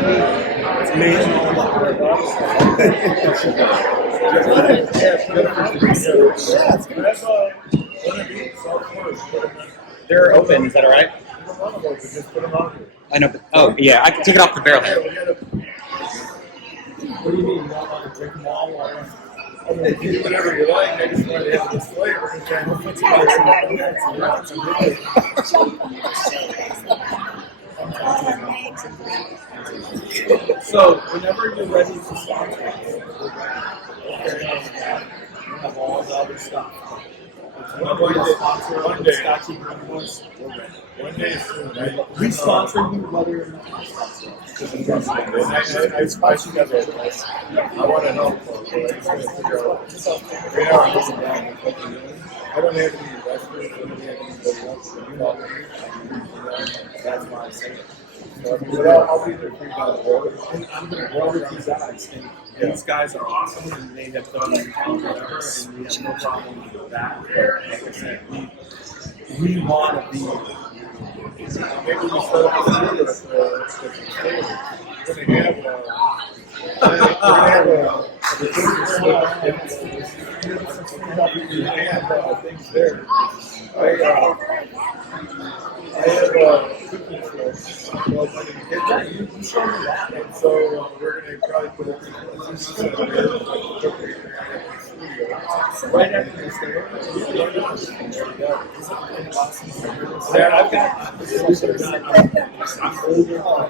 It's amazing all the hard work. They're open. Is that all right? I know. But, oh, yeah. I can take it off the barrel. What do you mean? You don't want to drink them all? I mean, if you do whatever you like, I just want to have this flavor and try to put So, whenever you're ready to start, we'll have all the other stuff. We're going to sponsor Scotchy Bourbon Boys. One day soon, right? We sponsor you whether or not you sponsor us. I sponsor you guys. I want to know. I don't have any investors. I don't have anybody else. That's why I say it. I'll be there for you down the road. And I'm going to grow with these guys. And these guys are awesome, and they have done whatever, and we have no problem with that. But like I said, we want to be. Maybe we set up a deal with we're going to have things there. I have cookies there. Well, if I can get that, you show me that. And so we're going to probably put a right after this there. Yeah, I've got. I'm older. I'm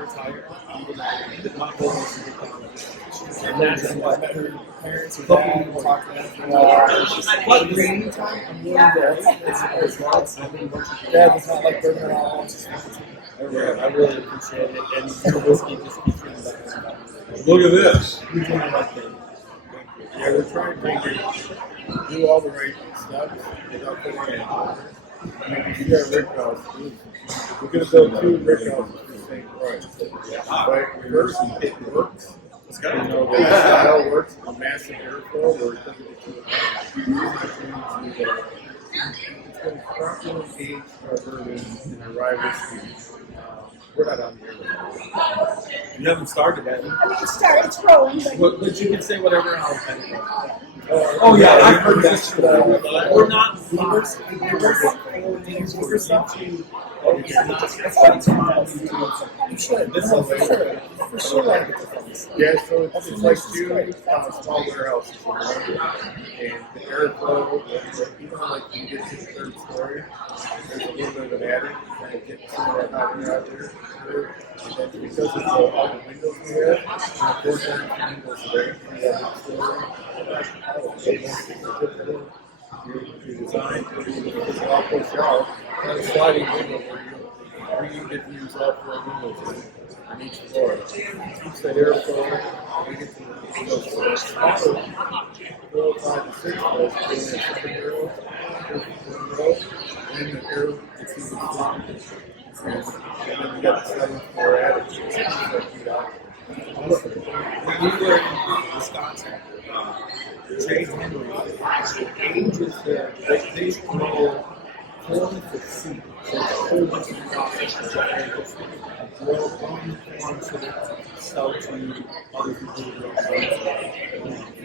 retired. My goal is to get down. And that's why her parents or dad will talk to them. But in the meantime, I'm willing to as well. Yeah, it's not like bourbon at all. I really appreciate it. And your whiskey just keeps getting better and better. Look at this. You're doing the right thing. Yeah, we're trying to do all the right stuff without putting it in. I mean, you got Rick House. We're going to build 2 Rick Houses for the same price. But first, it works. You know, the style works. A massive airflow. We're thinking it's going to properly age our bourbon and our rye whiskey. We're not on here. You haven't started that. I mean, it's rolling. But you can say whatever else. Oh yeah, I've heard that. We're not leaders. We're stuff. You should. This is for sure. Yeah, so it's like 2 small warehouses, and the airflow. Even like you get to the 3rd story, there's a little bit of an attic, kind of get some of that hot air out there. And then because of all the windows we have, and 4 windows there, we have the story. You design to all push out, and a sliding window where you get to use all 4 windows on each floor. Keeps that airflow, we get to the smaller 4, 5, and 6 floors, and then 7 barrels, 1 row, and the air gets even stronger. And then we got the 7th floor attic, so it's 6 feet out. When we were in Wisconsin, Jay Henry, the age is there. They grow 40 to seed. So it's a whole bunch of process to grow one form so that sell to other people who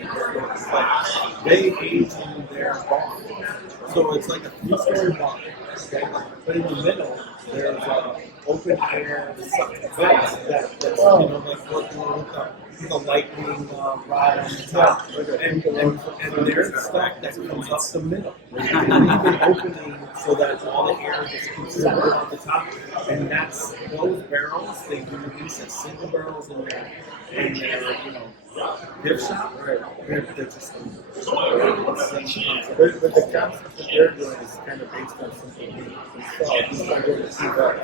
grow but they age in their barn. So it's like a 3-story barn. Okay? But in the middle, there's open air vents that's like working with the lightning rod on the top, and there's a stack that comes up the middle. There's an even opening so that all the air just keeps coming on the top, and that's those barrels. They do release as single barrels in their gift shop. Right? They're just but the concept that they're doing is kind of based on something we saw. I go to see that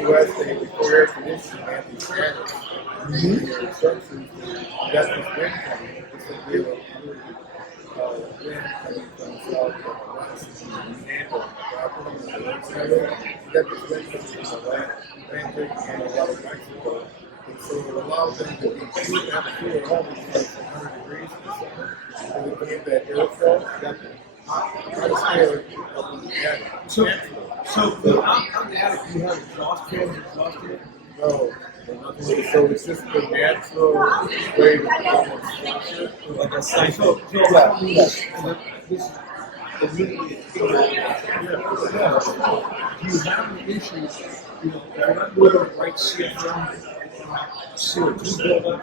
U.S. they before air conditioning and these panels. Their structures, that's the wind coming. This will be a wind coming from south and west and handle the property. You got this wind coming from the Atlantic and a lot of Mexico. And so it allows them to be cool and cool all these like 100 degrees or something. And we get that airflow, got the hot So on the attic, you have exhaust fans. No, nothing. So it's just the natural way to almost structure. Like a cycle. Do you have any issues? If you're not doing the right CO2 buildup,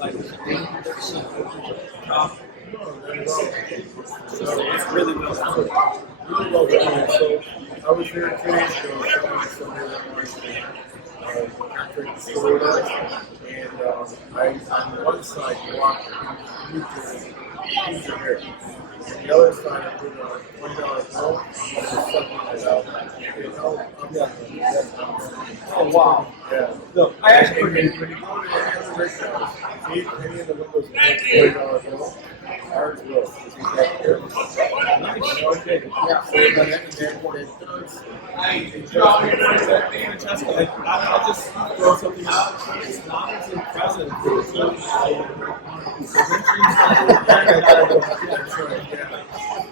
like it's 80% top. No, not at all. So it's really well done. Really well done. So I was here 2 days ago. Somebody that wants to contract Florida, and I on one side walked into there. And the other side, I put a $20 bill and just sucking it out. Oh, wow. Yeah. No, I actually when you go to any other restaurant, see any of the windows with a $20 bill, ours will. Because he's like, here. Nice. Okay. Yeah. So then what it does, fantastic. I'll just throw something out. It's not as impressive.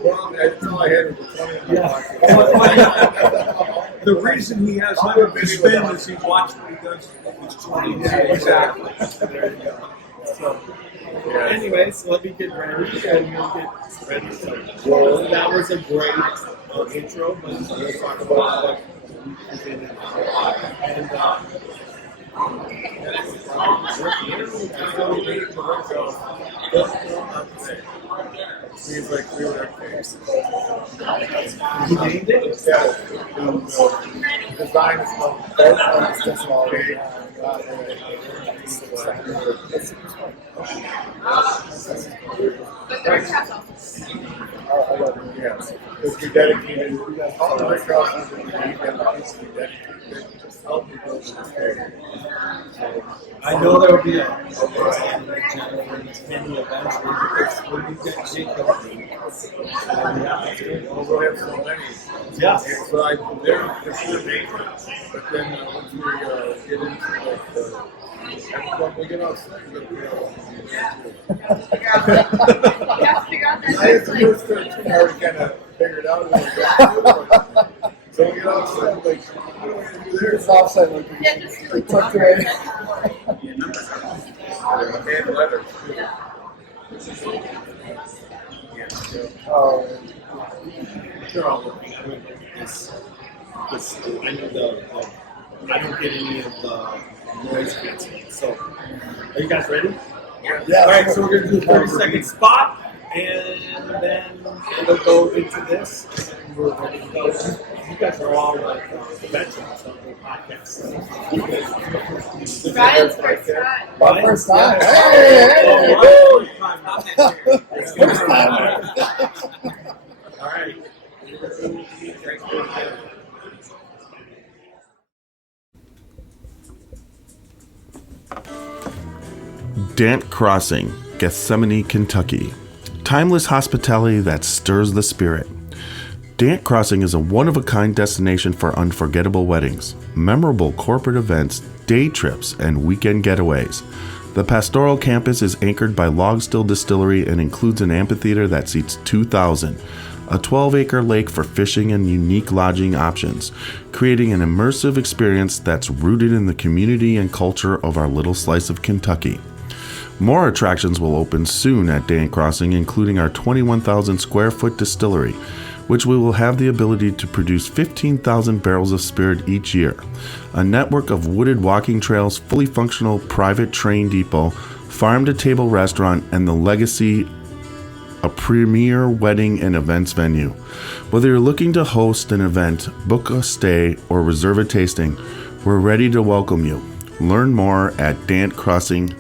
Well, that's all I had was the 20 The reason he has higher spin is he watched what he does with his 20. Yeah, exactly. There you go. So, anyway, so let me get ready and we'll get ready. Well, that was a great intro, but we'll talk about what we did and seems like we were he named it? Yeah. Design is called yeah. If you're dedicated, all the restaurants are dedicated to help people. I know there will be a many events when you get Jacob. Although I have so many. Yeah. So they're sure different, but then once we get into like when we get outside, we're going I had the first 13 I already kind of figured out what we're going to do. So we get outside, like, what do we do there? It's offside, like, we tucked away. And letters. Oh. They're all looking at this. I know I don't get any of the noise canceling. So, are you guys ready? Yeah. All right, so we're going to do a 30-second spot, and then we'll go into this, and we're ready to go. You guys are all like veterans of the podcast. Ryan's first time. My first time. Hey! First time. All right. Brandt Crossing, Gethsemane, Kentucky. Timeless hospitality that stirs the spirit. Brandt Crossing is a one-of-a-kind destination for unforgettable weddings, memorable corporate events, day trips, and weekend getaways. The pastoral campus is anchored by Log Still Distillery and includes an amphitheater that seats 2,000, a 12-acre lake for fishing and unique lodging options, creating an immersive experience that's rooted in the community and culture of our little slice of Kentucky. More attractions will open soon at Brandt Crossing, including our 21,000 square foot distillery, which we will have the ability to produce 15,000 barrels of spirit each year, a network of wooded walking trails, fully functional private train depot, farm-to-table restaurant, and the Legacy, a premier wedding and events venue. Whether you're looking to host an event, book a stay, or reserve a tasting, we're ready to welcome you. Learn more at DandCrossing.com.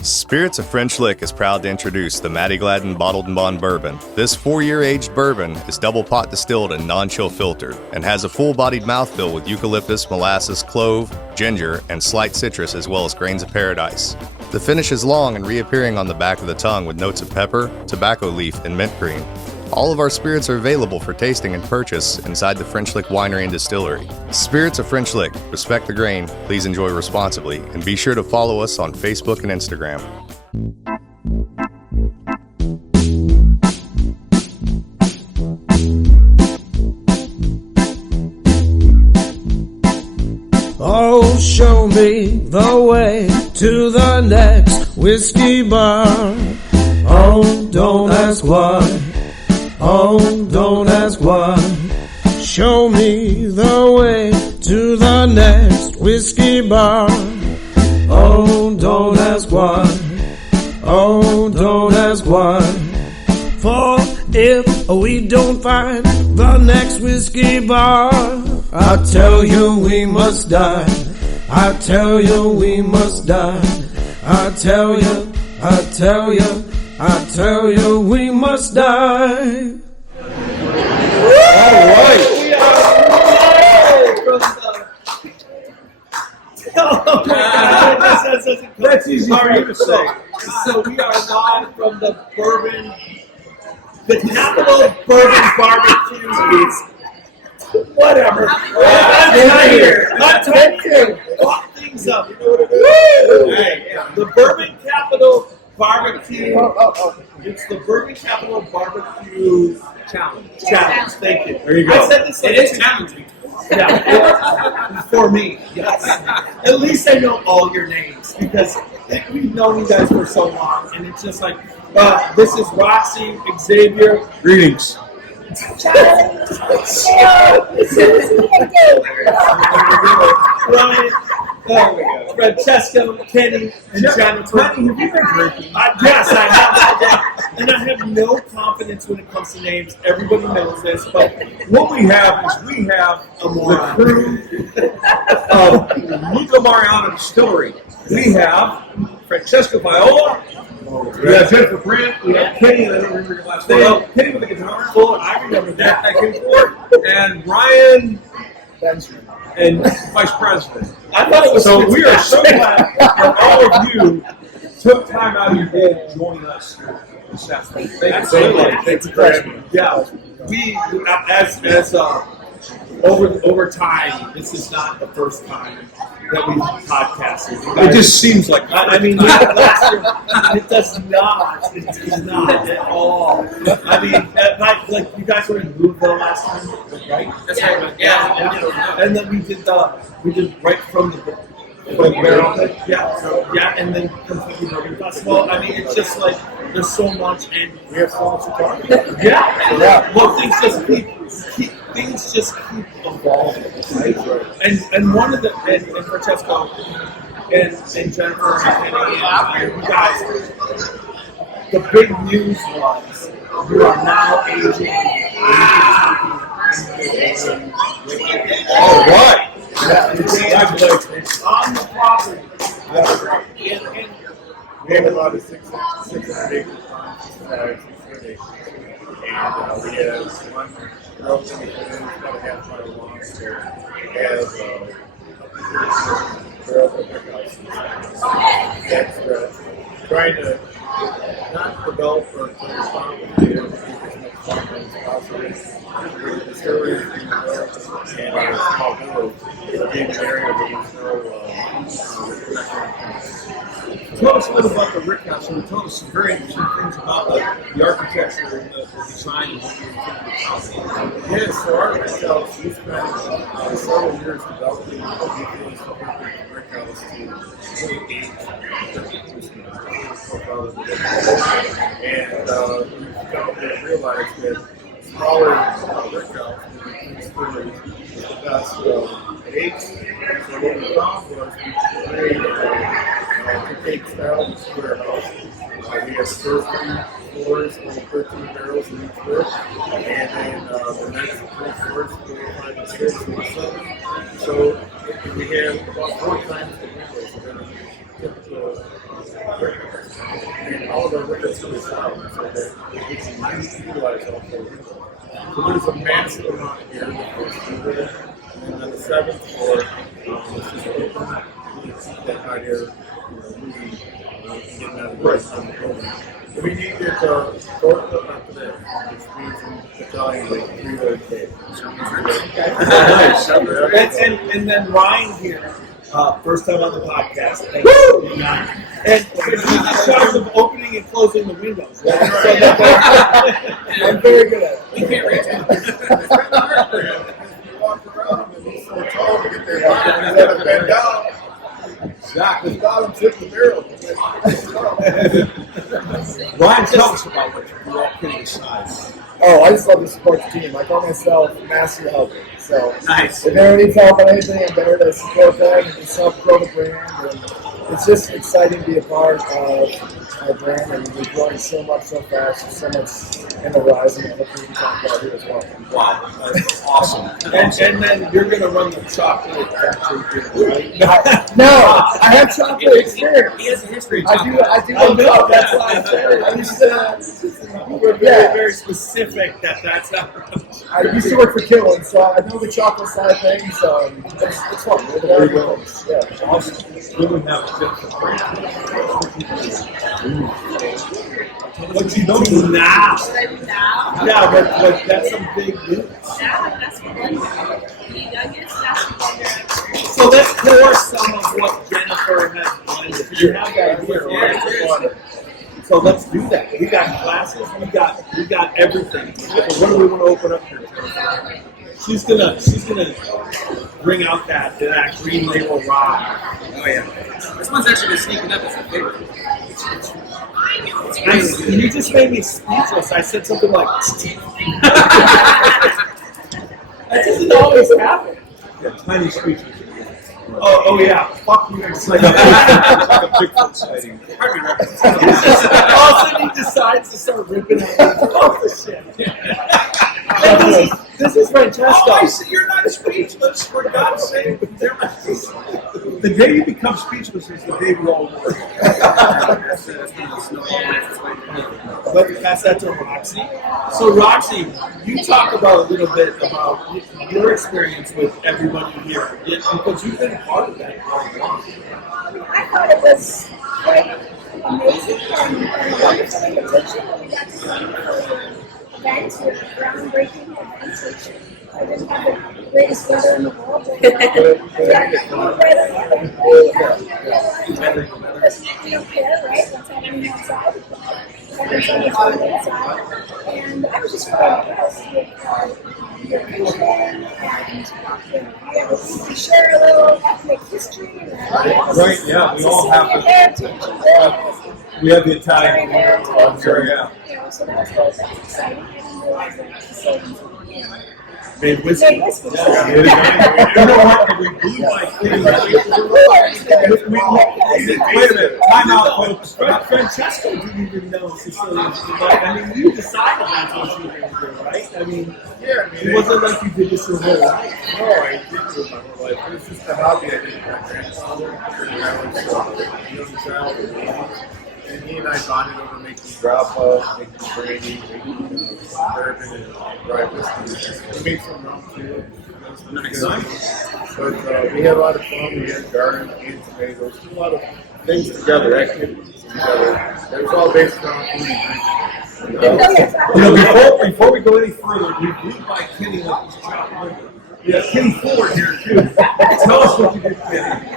Spirits of French Lick is proud to introduce the Matty Gladden Bottled and Bond Bourbon. This 4-year aged bourbon is double pot distilled and non-chill filtered and has a full-bodied mouthfeel with eucalyptus, molasses, clove, ginger, and slight citrus as well as grains of paradise. The finish is long and reappearing on the back of the tongue with notes of pepper, tobacco leaf, and mint cream. All of our spirits are available for tasting and purchase inside the French Lick Winery and Distillery. Spirits of French Lick. Respect the grain, please enjoy responsibly, and be sure to follow us on Facebook and Instagram. Oh, show me the way to the next whiskey bar. Oh, don't ask why. Oh, don't ask why. Show me the way to the next whiskey bar. Oh, don't ask why. Oh, don't ask why. For if we don't find the next whiskey bar, I tell you we must die. I tell you we must die. I tell you, I tell you, I tell you we must die. All right. We are live from the... Oh my God. That's easy for you to say. So we are live from the bourbon, the capital bourbon barbecue. Whatever. I'm tired. I'm tired. Lock things up. You know what it is? Hey, the Bourbon Capital Barbecue. It's the Bourbon Capital Barbecue Challenge. Thank you. There you go. I said this. It is challenging. Yeah. For me, yes. At least I know all your names because we've known you guys for so long, and it's just like this is Roxy Xavier. Greetings. Ryan, Fracesco, Kenny, and Jennifer. Have you been drinking? Yes, I have. And I have no confidence when it comes to names. Everybody knows this, but what we have is the crew of Luca Mariano Distillery. We have Fracesco Viola. We have Jennifer Brandt. We have Kenny. I don't remember your last name. Kenny with the guitar. Oh, I remember that. I came forward. And Ryan Benjamin. And Vice President. I thought it was so. We are so glad that all of you took time out of your day to join us this afternoon. Thank you so much. Thanks for having me. Yeah, we as over time, this is not the first time that we've podcasted. It just seems like I mean, last year, it does not. It does not at all. I mean, like you guys were in Louisville last time, right? That's right. Yeah. And then we did right from the barrel. Yeah, and then completely Bourbon Festival. I mean, it's just like there's so much, and we have so much to talk about. Yeah. Well, things just keep evolving, right? And one of the and Francesco and Jennifer and Kenny and you guys, the big news was you are now aging. All right. Congratulations on the property. And we have a lot of 600 acre farms, and we have one girl in the about a half mile long, so we have barrels of brick houses. That's trying to not develop or farm as much farmland as possible. The distillery and a small village being an area where there's tell us a little about the Rick House. You told us some very interesting things about the architecture and the design of what you're doing. Yes, so our Rick House, we spent several years developing what we feel is the perfect Rick House to really age and we've come to realize that smaller Rick House with the stories is the best age. So what we found was we created to take style of the square house. We have 13 floors, only 13 barrels in each floor, and then the next 3 floors, 4, 5, and 6, and 7. So we have about 4 times the windows that are typical Rick House. And all of our windows are solid, so that we can utilize all 4 windows. So there's a massive amount of air that goes through there. And on the 7th floor, it's just open. You can see that hot air moving and getting out of the building. So we need it torque up to that, which means in Italian like 3-way cake. Nice. And then Ryan here, first time on the podcast. Woo! And he's in charge of opening and closing the windows. Right? So I'm very good at it. You can't reach it. You walk around and he's so tall to get there. He's got to bend down. Exactly. The bottom tip of the barrel. Ryan, tell us about what you're all kidding aside. Oh, I just love to support the team. I call myself master helper. So Nice. if anyone needs help on anything, I'm there to support them and just help grow the brand. And it's just exciting to be a part of our brand, and we're growing so much so fast. There's so much in the horizon. I hope we can talk about it as well. Wow, that's awesome. And then you're going to run the chocolate factory here, right? No, I have chocolate experience. He has a history. I do love chocolate. That's why I'm saying. I used to, We're very specific that's how. I used to work for Killen, so I know the chocolate side of things. It's fun. There you go. Yeah. Awesome. We would have what you do now? What I do now? Yeah, but that's some big news. Yeah, that's fun. The youngest basketball player ever. So let's pour some of what Jennifer has blended. You have that here, right? So let's do that. We got glasses. We got everything. So what do we want to open up here? She's gonna bring out that green label rye. Oh yeah. This one's actually been sneaking up as a favorite. Nice. You just made me speechless. I said something like, that doesn't always happen. Yeah, tiny speeches. Oh yeah. Fuck you. It's like a Bigfoot sighting. All of a sudden he decides to start ripping out the shit. This is Francesco. Oh, I see. You're not speechless, for God's sake. The day you become speechless is the day we all work. Let me pass that to Roxy. So Roxy, you talk about a little bit about your experience with everybody here, because you've been a part of that for a long time. I thought it was like amazing and wonderful invitation. We got to see events with groundbreaking events, which I didn't have the greatest weather in the world. But, yeah, we don't care, right? Let's have everything outside. Having so much fun inside. And I was just really impressed with your vision and we share a little ethnic history. Right, yeah, we all have we have the Italian heritage. Sure, yeah. So that's exciting. I didn't realize that Made whiskey. You know what? We blew my thing. Wait a minute. Time out, folks. Francesco didn't even know Sicilian. I mean, you decided that's what you were going to do, right? I mean, it wasn't like you did this your whole life. No, I didn't do it my whole life. It was just a hobby I did with my grandfather. And I was a young child in the 80s. And he and I bonded over making grappa, making brandy, making bourbon, and rye whiskey. We made some rum too. Nice. But we had a lot of fun. We had garden and tomatoes. Did a lot of things together, activities together. It was all based around food and drink. You know, before we go any further, we blew by Kenny like he's chopped liver. Yeah, Kenny Ford here too. Tell us what you did, Kenny.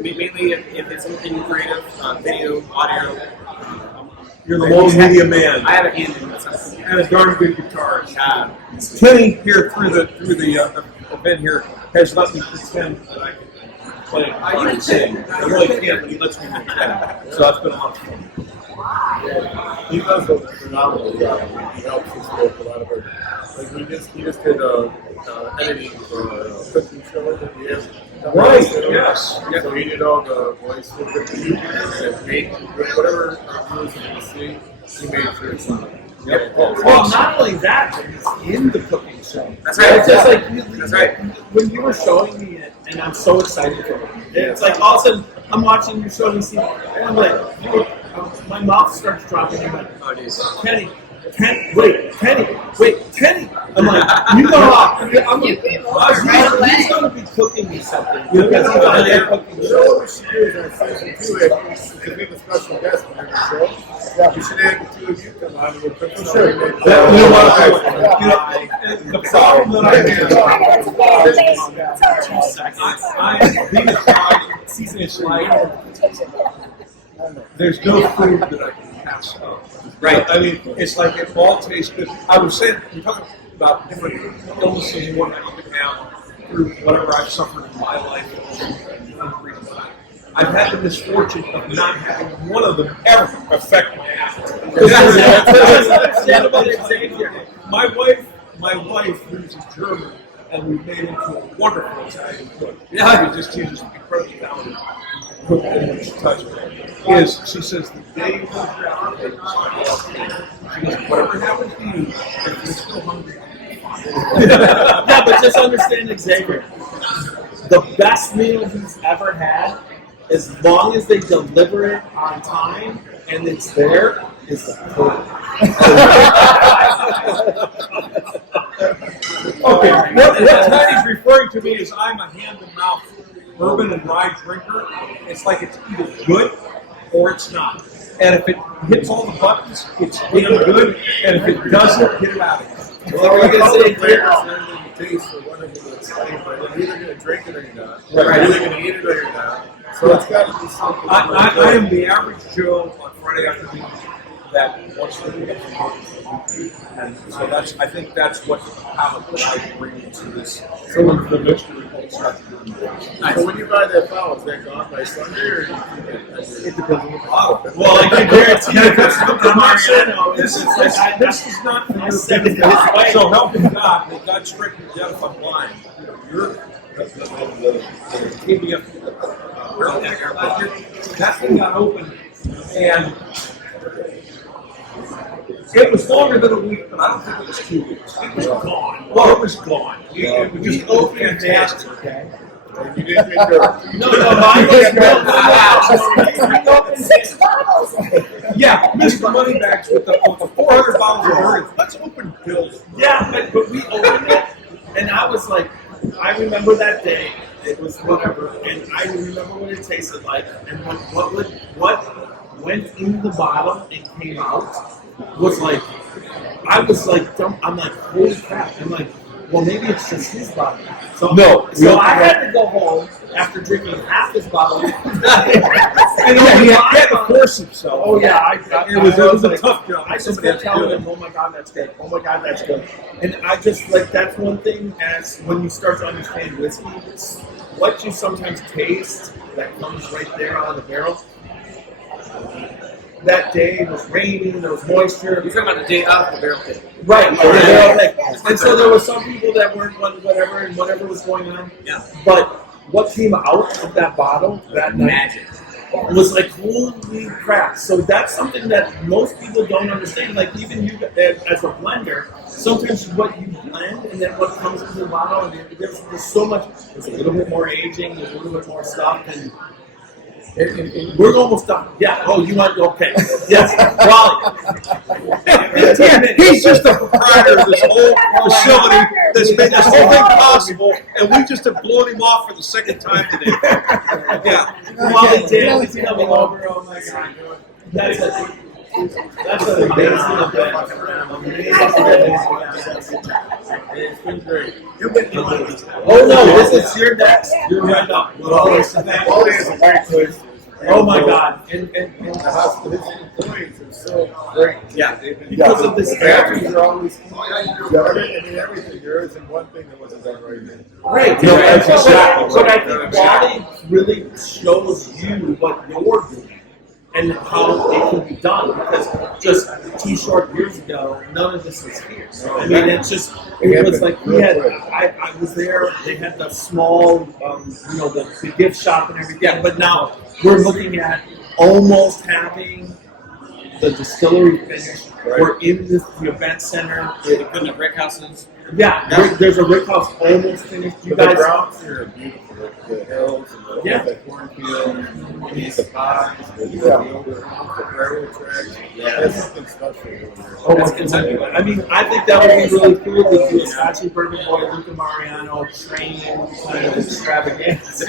Mainly if it's something creative, video, audio. You're the multimedia man. I have a hand in that stuff. And a darn good guitarist. Kenny here through the event here has let me pretend that I can play. You can sing. I really can't, but he lets me pretend. So that's been a lot of fun. He does a phenomenal job. He helps us with a lot of our. Like he just did editing for a cooking show that we have. Right, yes. So he did all the voice for the and made whatever viewers you can see, he made sure it's on. Yep. Well, not only that, but he's in the cooking show. That's right. It's just like That's right. When you were showing me it, and I'm so excited for it. It's like all of a sudden I'm watching your show and you see, and I'm like, my mouth starts dropping. I'm like, Oh, geez. Kenny. I'm like, you go off. I'm like, You came over right away. he's going to be cooking me something. Because he's on there cooking You know what we should do is our season 2 because we have a special guest on every show. Yeah, we should have the two of you come on and we'll cook some. You know what? The problem that I have, being a child, season is there's no food that I can pass up. Right. I mean, it's like it all tastes good. I was saying, you're talking about different illnesses and whatnot you can have. through whatever I've suffered in my life. I've had the misfortune of not having one of them ever affect my appetite. My wife, who's German, and we've made into a wonderful Italian cook. Yeah, she's just incredibly talented cook when she touches it. She says the day you go out, she goes, whatever happens to you, if you're still hungry. Yeah, but just understand, Xavier, the best meal he's ever had, as long as they deliver it on time and it's there, is the food. Okay, what Tiny's referring to me is I'm a hand-to-mouth bourbon and rye drinker. It's like it's either good or it's not. And if it hits all the buttons, it's damn good. And if it doesn't, get it out of here. Well, we're going to say flavors and everything you taste for one of the same, but you're either going to drink it or you're not. Right. You're either going to eat it or you're not. So it's got to be something. I am the average Joe on Friday afternoon that wants to get some bourbon. And so I think that's what the palate that I bring to this. So the mystery stuff. So when you buy that bottle, is that gone by Sunday or do you keep it? It depends on the bottle. Well, I can guarantee you, I'm not saying this is not for your benefit. So help me God, may God strike me dead if I'm blind. You're that thing got open, and it was longer than a week, but I don't think it was 2 weeks. It was gone. Well, it was gone. It was just fantastic. Okay. And you didn't drink it. No, mine was opened 6 bottles. Yeah, Mr. Moneybags with the 400 bottles of bourbon. Let's open bills. Yeah, but we opened it, and I was like, I remember that day. It was whatever, and I remember what it tasted like, and what went in the bottle and came out was like, I was like, I'm like, holy crap! I'm like, well, maybe it's just his bottle. So I had to go home after drinking half this bottle. And he had to force himself. Oh yeah, it was a tough job. I just kept telling him, "Oh my God, that's good. Oh my God, that's good." And I just like that's one thing as when you start to understand whiskey, it's what you sometimes taste that comes right there out of the barrel. That day it was raining, there was moisture. You're talking about the day out of the barrel thing. Right, the barrel thing. And so there were some people that weren't whatever and whatever was going on. Yeah. But what came out of that bottle that magic was like, holy crap. So that's something that most people don't understand. Like even you as a blender, sometimes what you blend and then what comes into the bottle, and there's so much, there's a little bit more aging, there's a little bit more stuff, and we're almost done. Yeah. Oh, you want? Okay. Yes. Wally. He's just the proprietor of this whole facility that's made this whole thing possible, and we just have blown him off for the second time today. Yeah. Wally Dan is coming over. Oh my God. That's an amazing event. It's been great. Oh no, this is your next. You're right up. Wally is a great place. Oh my God. And The hospital, his employees are so great. Yeah. because of this Batteries are always everything. There isn't one thing that wasn't done right there. Right. No, that's exactly But I right. think Wally really shows you what you're doing and how it can be done. Because just T-short years ago, none of this was here. I mean, it's just, it was like, I was there, they had the small, the gift shop and everything. Yeah, but now we're looking at almost having the distillery finished. Right. We're in the event center. They put the brick houses. Yeah, there's a Rick House almost finished. You But the guys, grounds here are beautiful. The hills and the cornfield, the pies, the railroad tracks. That's something special over here. oh, that's Kentucky. I mean, I think that would be really cool to do a Scotchy Bourbon Boy, Luca Mariano train kind of extravaganza.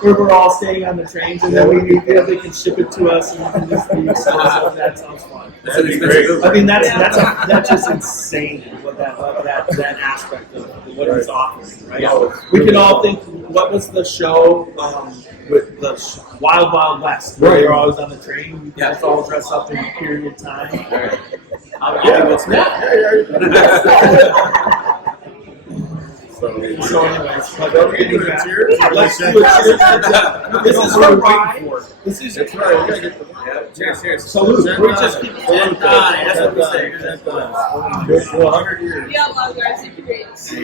Where we're all staying on the trains and then we can ship it to us and we can just be so that sounds fun. That'd be great. I mean, that's just insane what that aspect of what he's offering, right? Yeah. We can all think, what was the show with the Wild Wild West, where you're always on the train? We just all dress up in period time. So anyways, are we doing a cheers? let's do a cheers. This is the rye. This is That's right. We gotta get the Cheers. salute. We just keep salute. That's what we say. Good for 100 years. We all love our super grapes. So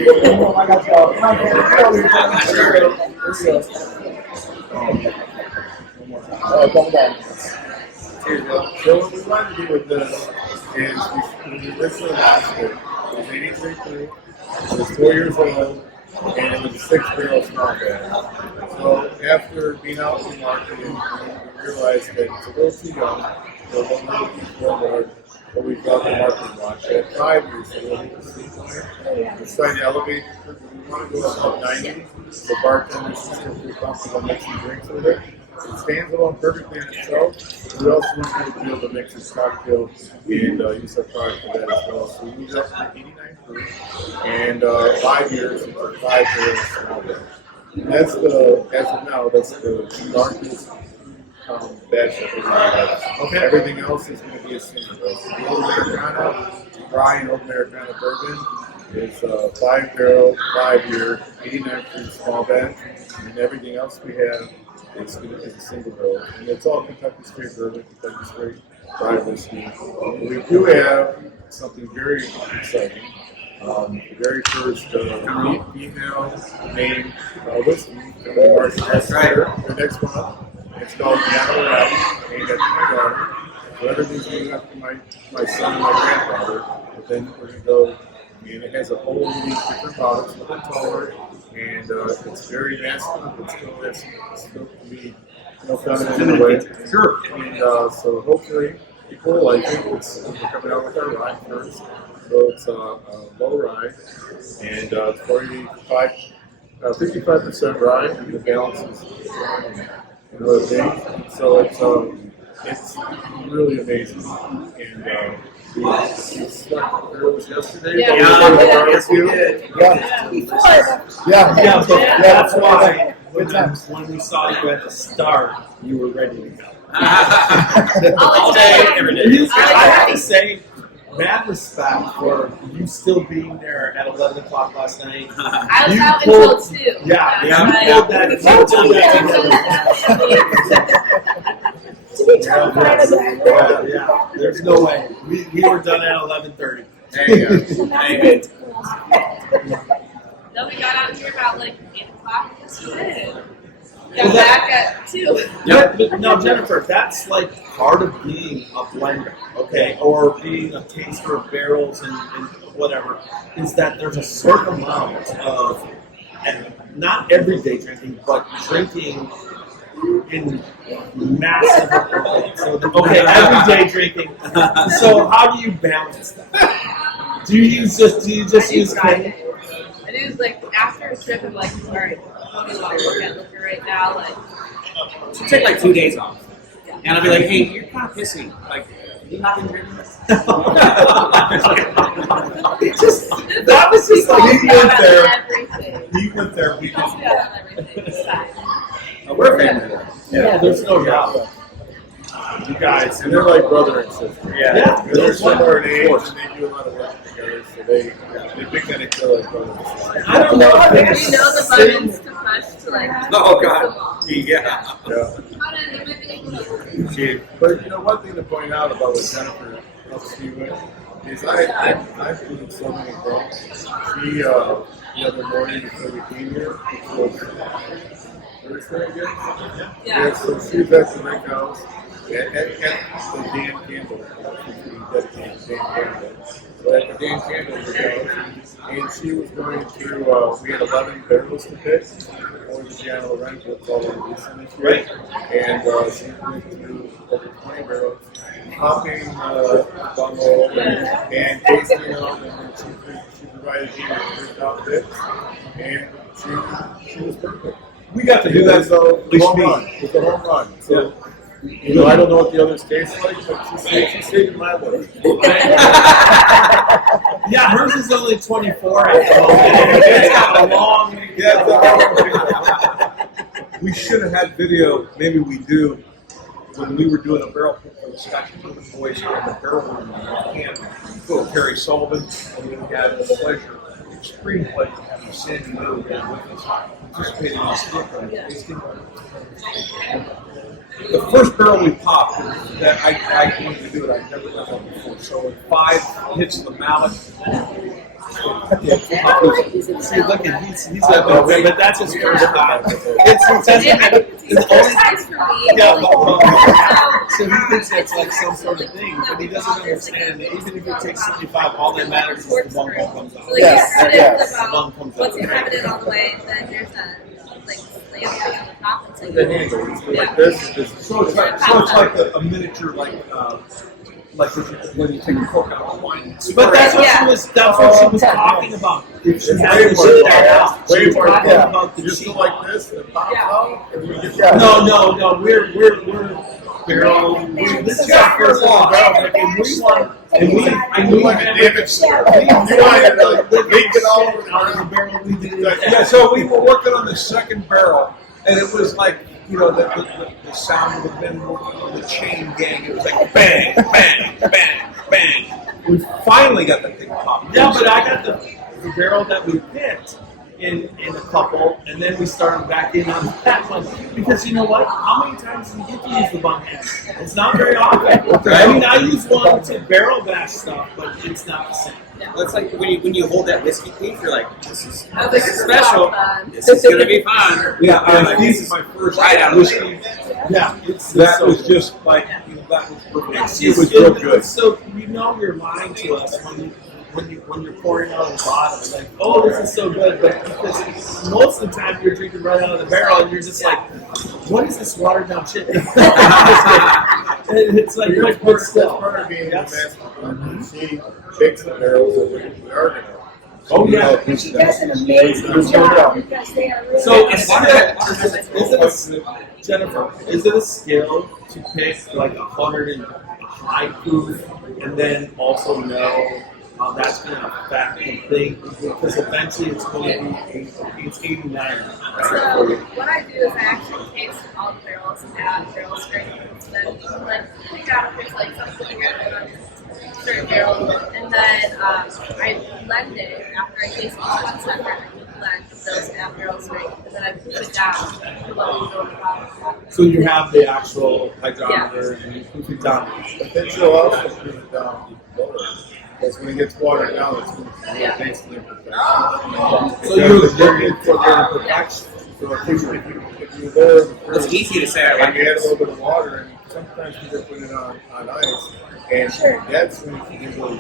what we wanted to do with this is we originally launched it. It was 83 proof. It was 4 years old, and it was a 6-barrel small batch. So after being out in the market, we realized that it's a little too young for what we're looking for. What we got the market launch at 5 years ago. We're trying to elevate. We want to go up 90. So bartenders can feel comfortable mixing drinks with it. It stands alone perfectly in itself. We also want to be able to mix its cocktail and use our product for that as well. So we moved up to 89 proof, and 5 years into 5 years small batch. And that's as of now, that's the darkest batch that we're going to have. Okay. Everything else is going to be a single barrel. So the Old Americana, dry and Old Americana bourbon is 5-barrel, 5-year, 89 proof small batch, and everything else we have is a single barrel. And it's all Kentucky straight bourbon, Kentucky straight dry whiskey. We do have something very exciting. The very first female named whiskey from the market next year, the next one up. It's called Piano Rap, named after my daughter. So everything's named after my son and my grandfather. But then we're going to go, and it has a whole of these different bottles with a taller, and it's very masculine, but still can be feminine in a way. Sure. And so hopefully people will like it. We're coming out with our rye first. So it's a low rye, and 55% rye, and the balance is other things. So it's really amazing. And we stuck the girls yesterday. Yes, we did. Yeah. That's why when we saw you at the start, you were ready to go. All day, every day. I have to say, mad respect for you still being there at 11 o'clock last night. I was out until 2. You pulled that together. Yeah. There's no way. We were done at 11:30. There you go. Amen. Then we got out here about 8 o'clock yesterday. Got back at 2. Yep. No, Jennifer, that's part of being a blender, okay, or being a taster of barrels and whatever, is that there's a certain amount of, and not everyday drinking, but drinking in massive amounts. So, everyday drinking. So how do you balance that? Do you just use Friday? I do after a trip, I'm alright, I don't want to look at liquor right now. So take 2 days off. And I'll be like, hey, you're kind of pissy. You've not been drinking this? that was just he went there. We're a family. Yeah, there's no doubt. You guys, and they're like brother and sister. Yeah. They're similar in age, and they do a lot of work together, so they pick on each other like brothers. I don't know. You know the buttons to push to Oh, God. Yeah. But one thing to point out about what Jennifer helps me with is I've doing so many things. She the other morning before we came here, which was Thursday again. Yeah. So she was at the Lake House at the Dan Campbell. Dedicated to Dan Campbell. So at the Dan Campbell house, and she was going through. We had 11 barrels to pick. For the Gianna rental all releasing this year, and she went through over 20 barrels, hopping bundle and tasting them, and she provided me with her top picks, and she was perfect. We got to do that, so it's a home run. So, I don't know what the others taste like, but she saved my life. Yeah, hers is only 24 at the moment. It's got a long way. We should have had video, maybe we do, when we were doing a barrel pick for the Scotchy Bourbon Boys here in the barrel room in camp. Terry Sullivan, and we had the pleasure screenplay from Sandy Little participating in this book. The first barrel we popped that I wanted to do it, I'd never done one before. So 5 hits of the mallet. See, look at he's but that's his first time. It's first time for me. So he thinks that's like some sort of thing, but he doesn't understand that even if it takes 75, all that matters is the bung comes out. Like, the bung comes out. Once you have it in all the way, then there's a like laying on the top. It's like The handle, it's like this. So it's like a miniature like when you take a cork out of wine. But that's what she was talking about. It's She had way to more shit that out. She way was more talking about the You just cheap. go like this and it pops out and we get No, we're barrel. This is our first little barrel pick, and we want. And I knew like a damage store. You wanted to like leak it all over the barrel. We did it. Yeah, so we were working on the second barrel, and it was like, you know, the sound would have been the chain gang. It was like bang, bang, bang, bang. We finally got the thing popped. Yeah, but I got the barrel that we picked in a couple, and then we started back in on that one. Because you know what? How many times do you get to use the bung head? It's not very often. I mean, I use one to barrel bash stuff, but it's not the same. Well, it's like when you hold that whiskey clean, you're like, this is This is special. fun. This is gonna be fun. Yeah, this is my first Right out of whiskey. Yeah, That so was good. just like, you know, that was perfect. It's It was just real good. good. So you know you're lying to us when you're pouring out of the bottle. It's like, oh, this is so good, but because most of the time you're drinking right out of the barrel, and you're just like, what is this watered down shit? And it's like, Here's but still. part of being a master blender. She picks the barrels that we are going to. Oh yeah. And she does an amazing job because they are really. So Jennifer, is it a skill to pick like 100 and high proof, and then also know how that's going to affect the thing? Because eventually it's going to be 89. So what I do is I actually taste all the barrels and add barrel strength. Then like pick out if there's like something weird certain barrel, and then I blend it after I taste it separate. I blend those at barrel strength, and then I push it down to let it go to the bottom. So you have the actual hydrometer and you put it down. But then she'll also put it down lower. Because when it gets watered down, it's going to taste the imperfection. So you're looking for the perfection. So if you lower the It's easy to say I like and you add a it. little bit of water, and sometimes people put it on ice, and that's when you can really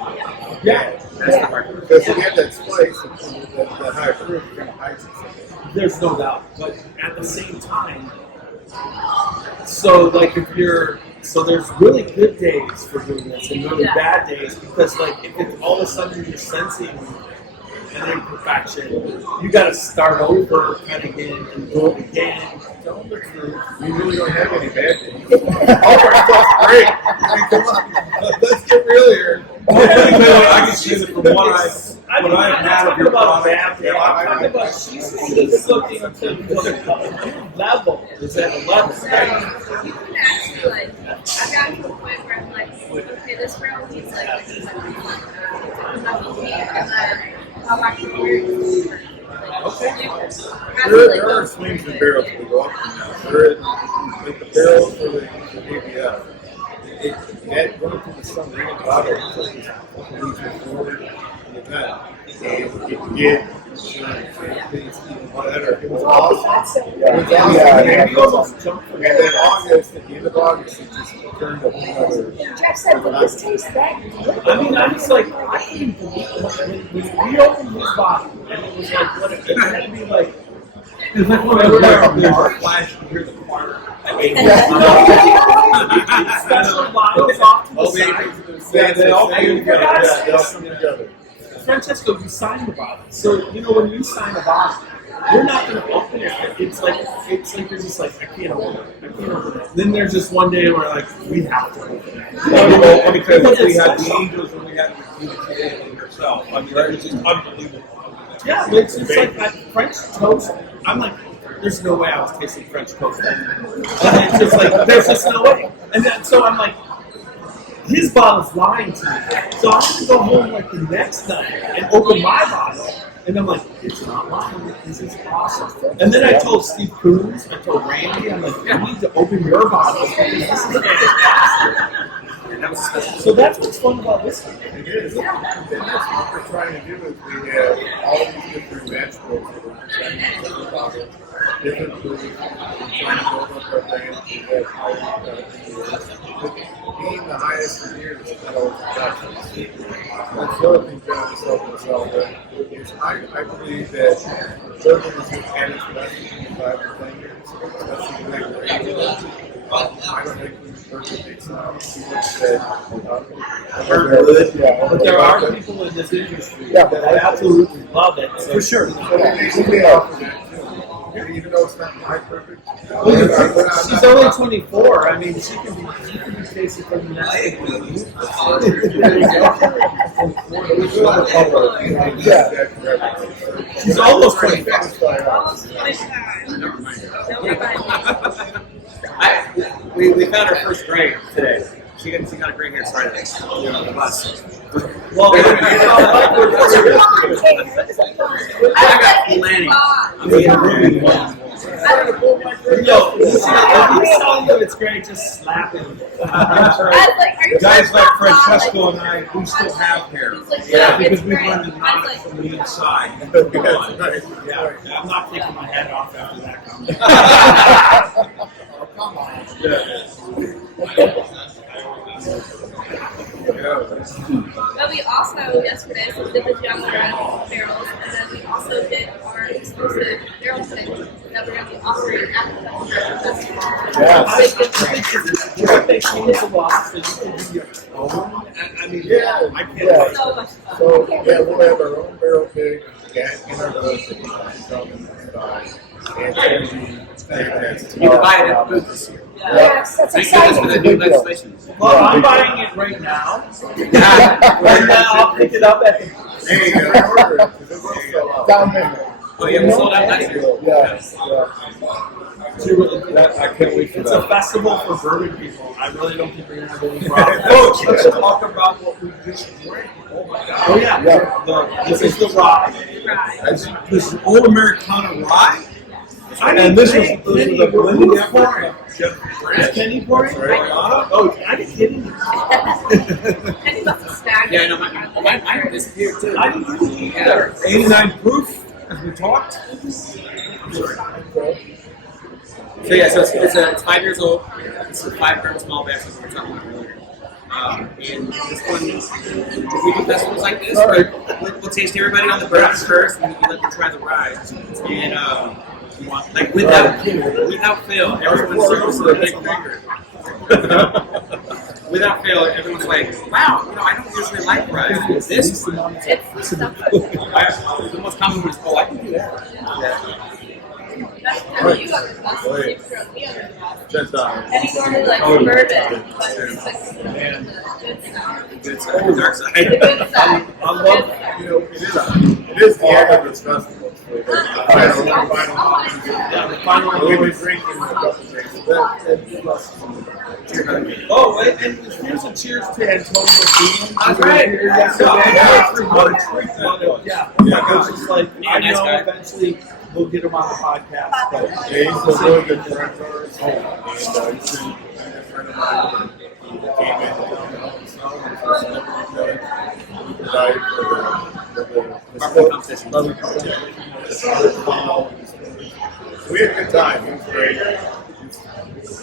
Yeah. That's the part. because you get that spice and that high fruit, you're going to ice it. There's no doubt. But at the same time, so like if you're, so there's really good days for doing this and really bad days, because like if it's all of a sudden you're sensing an imperfection, you got to start over, cut again, and do it again. Tell them the truth. We really don't have any bad days. All our stuff's great. I mean, come on. Let's get real here. I can see that from what I've had of your about product. bad. I'm talking about she's looking until the level is at 11. You can actually like, I've gotten to the point where I'm like, okay, this barrel needs like this, and then how back to the There are swings and barrels that go up and down. There is, like the barrels for the ABF. That going through the summer, you know, bottle, it's like a couple weeks before the event. And you can get insurance and things even better. It was awesome. It was awesome. And You almost jumped from then August, at the end of August, it just turned a whole other. Jeff said, "Did this taste that good?" I mean, I'm just like, I couldn't believe when we opened his bottle, and it was like, what it had to be like. It's like whatever There's a flash, you hear the choir. special bottles off to the side. Yeah, they all came together. Yeah, they all come together. Francesco, you signed the bottle. So, you know, when you sign a bottle, you're not going to open it. It's like you're just like, I can't open it. I can't open it. Then there's just one day where like, we have to open it. Because we had the angels and we had the communication yourself. I mean, it's just unbelievable. Yeah, but it's like French toast. I'm like, there's no way I was tasting French toast. And it's just like, there's just no way. And then, so I'm like, his bottle's lying to me. So I'm going to go home like the next night and open my bottle And I'm like, it's not mine. This is awesome. And then I told Steve Coons, I told Randy, I'm like, you need to open your bottle. So that's what's fun about whiskey. It is. And that's what we're trying to do is we have all these different match books that we're presenting different bottles, different foods. We're trying to build up our brand. We have being the highest in years is not always production. That's the other thing John was helping us out with. Is I believe that bourbon is at its best in 5 or 10 years, especially when we're aging. I don't think we perfect sound. But there are people in this industry that absolutely love it. For sure. Even though it's not my perfect. She's only 24. I mean, she can be tasted from the next. She's almost 25. We found our first gray today. She got a gray hair Friday. The bus. Well, I got plenty. Yo, he's telling you it's great, just slap him. Guys like Fracesco and I, we still have hair. Yeah, because we learned to knot it from the inside. Yeah, I'm not taking my head off after that comment. Come on. But we also, yesterday, so we did the Young Red barrels, and then we also did our exclusive barrel thing that we're going to be offering at the festival. They change the box so you can do your own. I mean, I can't wait. So much fun. So, we'll have our own barrel pig in our booth that you can come and buy. And You can buy it at the booth this year. Yes, that's Thank goodness for the exciting. new legislation. Well, I'm buying it right now. And I'll pick it up at the. There you go. Down there. Oh, you haven't sold out last year? Yes. I can't wait for It's a that. festival for bourbon people. I really don't think we're going to have any problem. Coach, let's talk about what we just drank. Oh my God. Oh, yeah. This is the rye. This is Old Americana rye. And this was the blended effort. Brandt. Kenny pouring? Oh, I didn't get it. And he must have snagged Yeah, it. no, mine disappeared too. I didn't get it either. 89 proof, as we talked. So yeah, so it's 5 years old. It's a 5-gram small batch that we're talking about earlier. And this one, we do festivals like this. We'll taste everybody on the browns first, and we let them try the rye. And like without fail, everyone's seriously a big finger. Without fail, everyone's like, wow, I don't usually like rye. This is the most common one is, oh, I can do that. That's you got the bus. You threw me under the bus. Just And he normally likes bourbon, but he's like the good stuff. It's the dark side. The good stuff. I love it is the end of this festival. the final We've one. been drinking a couple of days. Oh, and here's a cheers to Antonio Bean. That's right. Yeah, it's just like, I nice know guy. eventually we'll get him on the podcast. But Yeah, he's a really good friend of ours. And he's been a friend of mine. He came in and helped us out. And for celebrity he provided for the competition. We had a good time. It was great.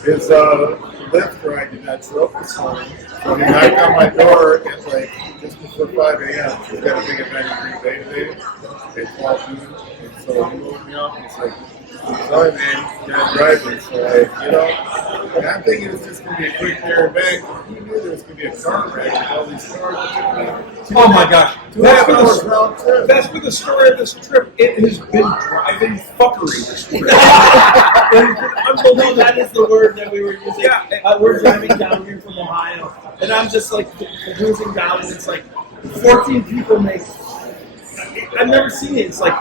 His lift ride did not show up this morning. So he knocked on my door at like just before 5 a.m. He's got a big event in Green Bay today. It's 12 noon. And so he woke me up and he's like, sorry man, you gotta drive me. So and I'm thinking it's just gonna be a quick there and back. He knew there was gonna be a car wreck with all these cars. Oh my gosh. That's been round trip. that's been the story of this trip. It has been driving fuckery this trip. unbelievable, that is the word that we were using. We're driving down here from Ohio, and I'm just like cruising down, and it's like 14 people make. I've never seen it. It's like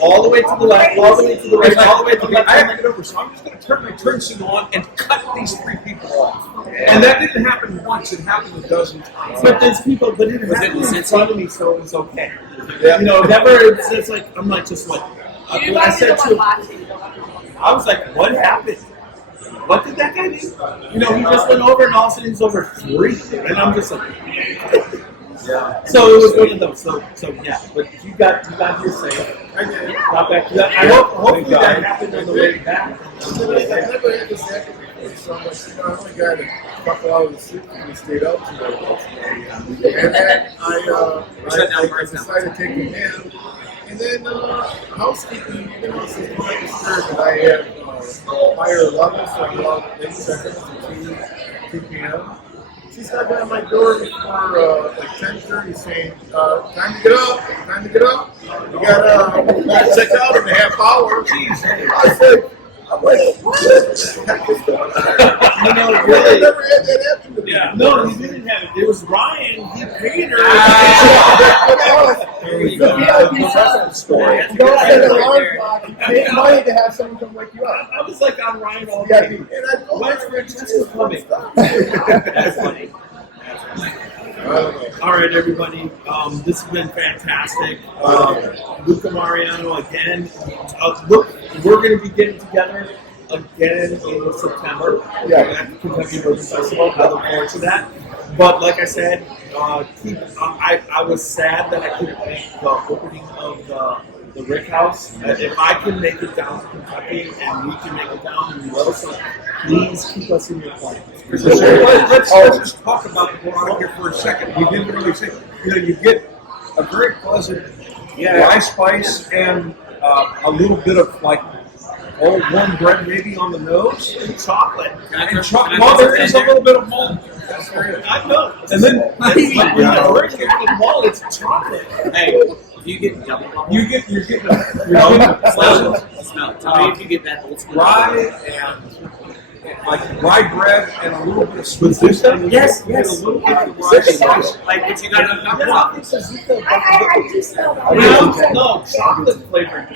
all the way to the left, all the way to the right, all the way to the left. I have to get over, so I'm just going to turn my turn signal on and cut these 3 people off. And that didn't happen once; it happened a dozen times. But there's people, but it Was happened it in front of me, so it was okay. Yeah. You know, never. It's like I'm like just like You I want to be said the to one him, watching. I was like, what happened? What did that guy do? You know, he just went over and all of a sudden he's over 3, and I'm just like. Yeah. So it was one of those. So yeah. But you got here safe. Got back. I hope hopefully that happened on the way back. I've never had this happen before so much. You know, I only got a couple hours of sleep and we stayed up too late last night. And then I decided to take a nap. And then housekeeping, you know, since my disturbed, and I have higher levels from about 8 seconds to 2 p.m. She's knocking on my door before like 10:30 saying, time to get up, time to get up. You gotta check out in a half hour. Jeez. I'm like, what the heck is going on? You know, I really. never had that happen to me. Yeah. No, he didn't have it. It was Ryan. He paid her. There you go. Story. You don't set an alarm clock. You pay money to have someone come wake you up. I was like on Ryan all Yeah, day. and And I told When's her, Francesco coming? That's funny. All right, everybody. This has been fantastic. Luca Mariano again. Look, we're going to be getting together again in September at the Kentucky Bourbon Festival. I look forward to that. But like I said, I was sad that I couldn't make the opening of the Rick House. If I can make it down to Kentucky and we can make it down and we will, so please keep us in your plans. Let's just talk about the bottle here for a second. You didn't really say, you know, you get a very pleasant rye spice and a little bit of like old warm bread maybe on the nose and chocolate. Well, there is a little bit of malt. I know. And then when you drink it with malt, it's chocolate. Hey, you get double bubble. you're getting Smell. Tell me if you get that old school. rye and like rye bread and a little bit of sweet. Yes. A little bit of rye spice. Like what you got in the I do smell that. No, chocolate flavored.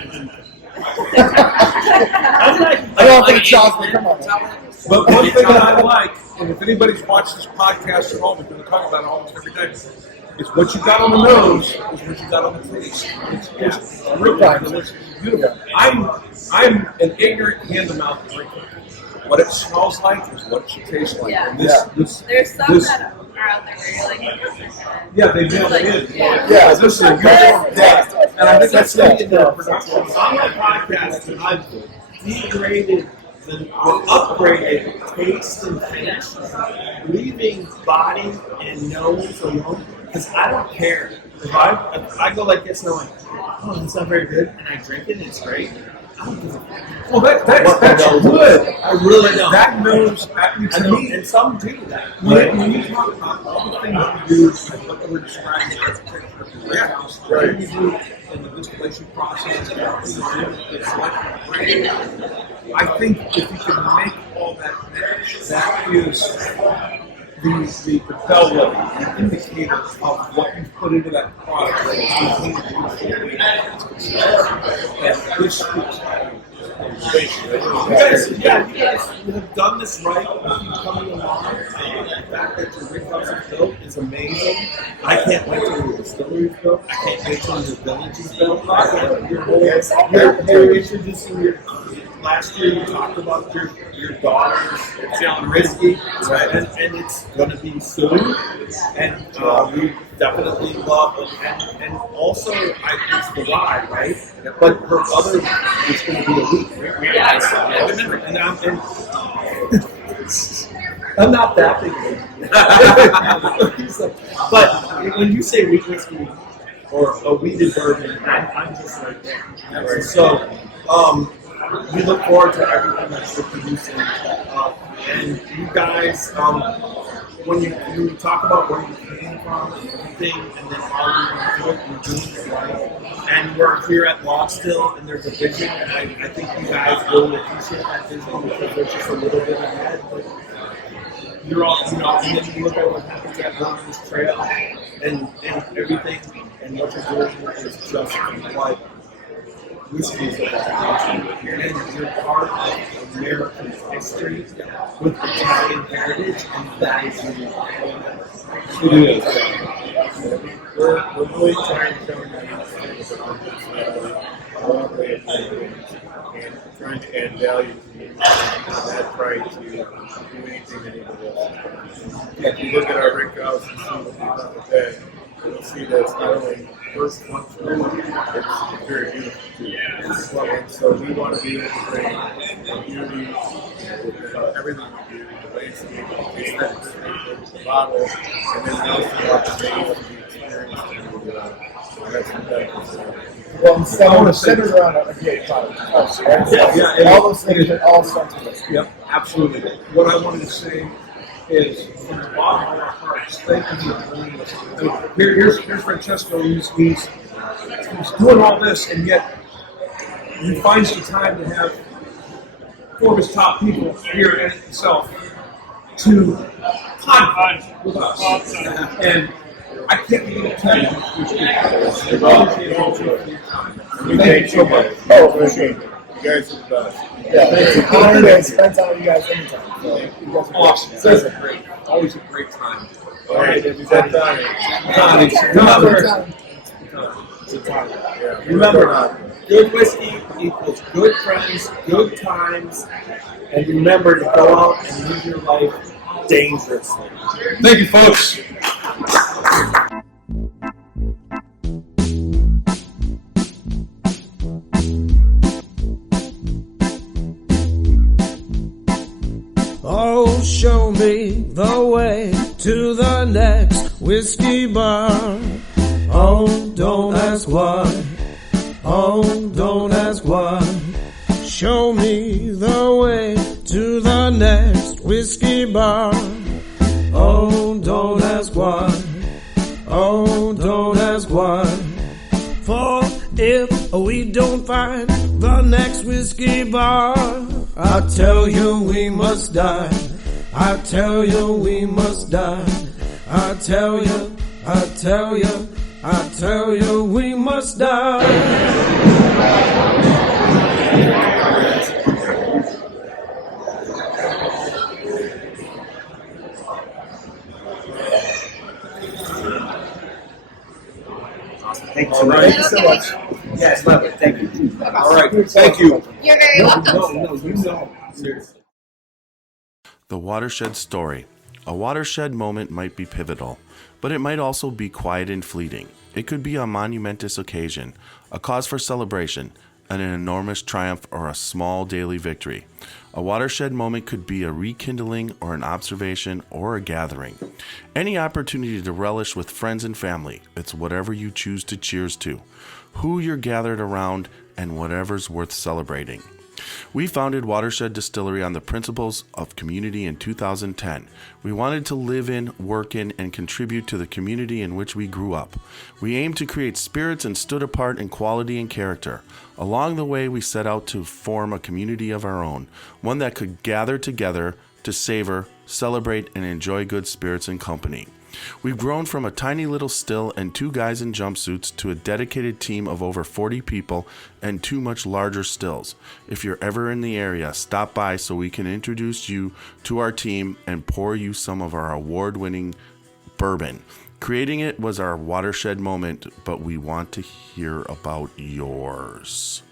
I don't think it's chocolate. Come on. But one thing that I like, and if anybody's watched this podcast at home, we're going to talk about it almost every day, is what you got on the nose is what you got on the taste. It's really delicious. Beautiful. I'm an ignorant hand-to-mouth drinker. What it smells like is what it should taste like. Yeah. And There's some that are out there where you're like, yeah, they nailed it in. Yeah, This is a good one. Yeah. And I think that's That's in their production. On my podcast, I've degraded or upgraded taste and finish, leaving body and nose alone, because I don't care. If I go like this and I'm like, oh, it's not very good, and I drink it and it's great, I don't give a fuck. Well, that's good. I really don't. That knows, to me, And some do that. when you talk about all the things you do, like what we're describing as a picture of your house, what you do in the distillation process, and everything you do, it's like I think if you can make all that match, that is the bellwether, the indicator of what you put into that product. And this is You guys have done this right. Keep coming along. The fact that your Rick House is built is amazing. I can't wait till your distillery is built. I can't wait till your village is built. You're introducing your. Last year you talked about your daughters selling whiskey, right? And it's going to be soon. And we definitely love it. And also, it's the rye, right? But her other is going to be a wheat. I'm not that big. But when you say wheat whiskey or a wheated bourbon, I'm just right there. Right. So, we look forward to everything that you're producing. And you guys, when you talk about where you came from and everything, and then how you're doing it right. And we're here at Logsdale, and there's a vision, and I think you guys really appreciate that vision because they're just a little bit ahead. But you're all, and then you look at what happens at Wilderness Trail and everything. and what you're doing is just like whiskey is about and you're part of American history with Italian heritage, and that is unique. It is. We're really trying to show you these things about this long way of doing things and trying to add value to you and not trying to do anything that anybody else does. If you look at our Rick House and see what we've done with that, you'll see that it's not only first functional, it's very beautiful too. And so we want to be able to bring the beauty, everything we do, the landscape, the aesthetics, the bottle, and then we also want to make the experience and that's what that is. Well, instead centered around a great product. Yeah, All those things are all starting to Yep, absolutely. What I wanted to say is, from the bottom of our hearts, thank you for bringing us. Here's Fracesco. He's doing all this, and yet he finds the time to have four of his top people here in itself to podcast with us. And I can't begin to tell you how We thank you much. Oh, appreciate it. You guys are the best. Yeah, it's an honor to spend time with you guys anytime. So, you guys are awesome. seriously. Always a great time. All right, we've had time. Remember, good whiskey equals good friends, good times, and remember to go out and live your life dangerously. Thank you, folks. Oh, show me the way to the next whiskey bar. Oh, don't ask why. Oh, don't ask why. Show me the way to the next whiskey bar. Oh, don't ask why. Oh, don't ask why. For if we don't find the next whiskey bar, I tell you we must die. I tell you we must die. I tell you, I tell you, I tell you we must die. Thank you so All much. right. Thank you so much. Yes, love it. Thank you. All right. Thank you. You're very welcome. No, you know. Seriously. The watershed story. A watershed moment might be pivotal, but it might also be quiet and fleeting. It could be a monumentous occasion, a cause for celebration, an enormous triumph, or a small daily victory. A watershed moment could be a rekindling or an observation or a gathering. Any opportunity to relish with friends and family. It's whatever you choose to cheers to, who you're gathered around, and whatever's worth celebrating. We founded Watershed Distillery on the principles of community in 2010. We wanted to live in, work in, and contribute to the community in which we grew up. We aimed to create spirits and stood apart in quality and character. Along the way, we set out to form a community of our own, one that could gather together to savor, celebrate, and enjoy good spirits and company. We've grown from a tiny little still and two guys in jumpsuits to a dedicated team of over 40 people and two much larger stills. If you're ever in the area, stop by so we can introduce you to our team and pour you some of our award-winning bourbon. Creating it was our watershed moment, but we want to hear about yours.